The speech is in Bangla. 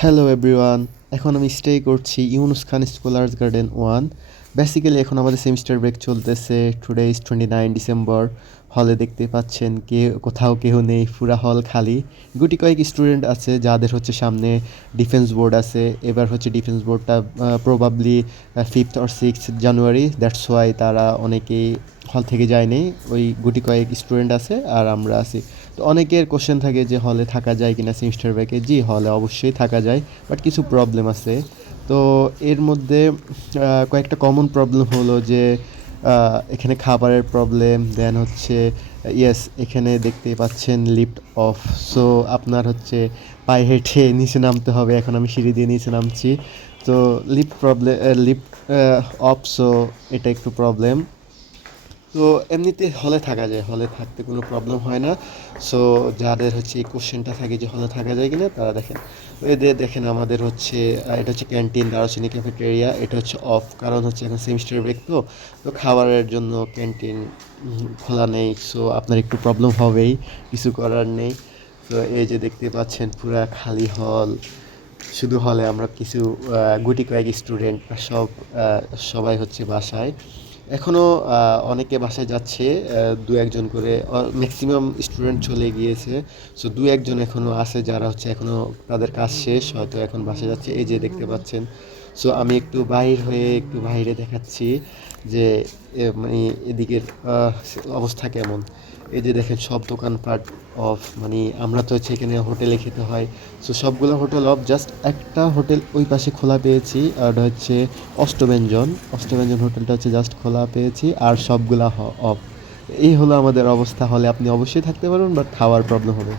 Hello everyone. এখন আমি স্টে করছি ইউনুস খান স্কলার্স গার্ডেন 1। বেসিক্যালি এখন আমাদের সেমিস্টার ব্রেক চলতেছে। Today is 29 December. হলে দেখতে পাচ্ছেন কোথাও কেউ নেই, পুরা হল খালি। গুটি কয়েক স্টুডেন্ট আছে যাদের হচ্ছে সামনে ডিফেন্স বোর্ড আছে। এবার হচ্ছে ডিফেন্স বোর্ডটা probably 5th or 6th January, that's why তারা অনেকেই হল থেকে যায়নি। ওই গুটি কয়েক স্টুডেন্ট আছে আর আমরা আছি। তো অনেকের কোশ্চেন থাকে যে হলে থাকা যায় কিনা সেমিস্টার ব্রেকে। জি, হলে অবশ্যই থাকা যায়, বাট কিছু প্রবলেম আছে। তো এর মধ্যে কয়েকটা কমন প্রবলেম হলো যে এখানে খাবারের প্রবলেম, দেন হচ্ছে ইয়েস, এখানে দেখতে পাচ্ছেন লিফট অফ। সো আপনার হচ্ছে পায়ে হেঁটে নিচে নামতে হবে। এখন আমি সিঁড়ি দিয়ে নিচে নামছি। তো লিফট অফ, সো এটা একটু প্রবলেম। তো এমনিতে হলে থাকা যায়, হলে থাকতে কোনো প্রবলেম হয় না। সো যাদের হচ্ছে এই কোশ্চেনটা থাকে যে হলে থাকা যায় কিনা, তারা দেখেন এদের দেখেন আমাদের হচ্ছে এটা হচ্ছে ক্যান্টিন, দারুচিনি ক্যাফেটেরিয়া। এটা হচ্ছে অফ, কারণ হচ্ছে এখন সেমিস্টার ব্রেক। তো তো খাবারের জন্য ক্যান্টিন খোলা নেই। সো আপনার একটু প্রবলেম হবেই, কিছু করার নেই। তো এই যে দেখতে পাচ্ছেন পুরা খালি হল। শুধু হলে আমরা কিছু গুটি কয়েক স্টুডেন্ট, সবাই হচ্ছে বাসায়। এখনও অনেকে বাসায় যাচ্ছে, দু একজন করে। ম্যাক্সিমাম স্টুডেন্ট চলে গিয়েছে। সো দু একজন এখনও আছে যারা হচ্ছে এখনও তাদের কাজ শেষ, হয়তো এখন বাসায় যাচ্ছে। এই যে দেখতে পাচ্ছেন। সো আমি একটু বাহির হয়ে একটু বাইরে দেখাচ্ছি যে মানে এদিকের অবস্থা কেমন। এই যে দেখেন সব দোকানপাট অফ। মানে আমরা তো হচ্ছে এখানে হোটেলে খেতে হয়। সো সবগুলো হোটেল অফ, জাস্ট একটা হোটেল ওই পাশে খোলা পেয়েছি, আর ওটা হচ্ছে অষ্টব্যঞ্জন। অষ্টব্যঞ্জন হোটেলটা হচ্ছে জাস্ট খোলা পেয়েছি, আর সবগুলা অফ। এই হলো আমাদের অবস্থা। হলে আপনি অবশ্যই থাকতে পারবেন, বাট খাওয়ার প্রবলেম হবে।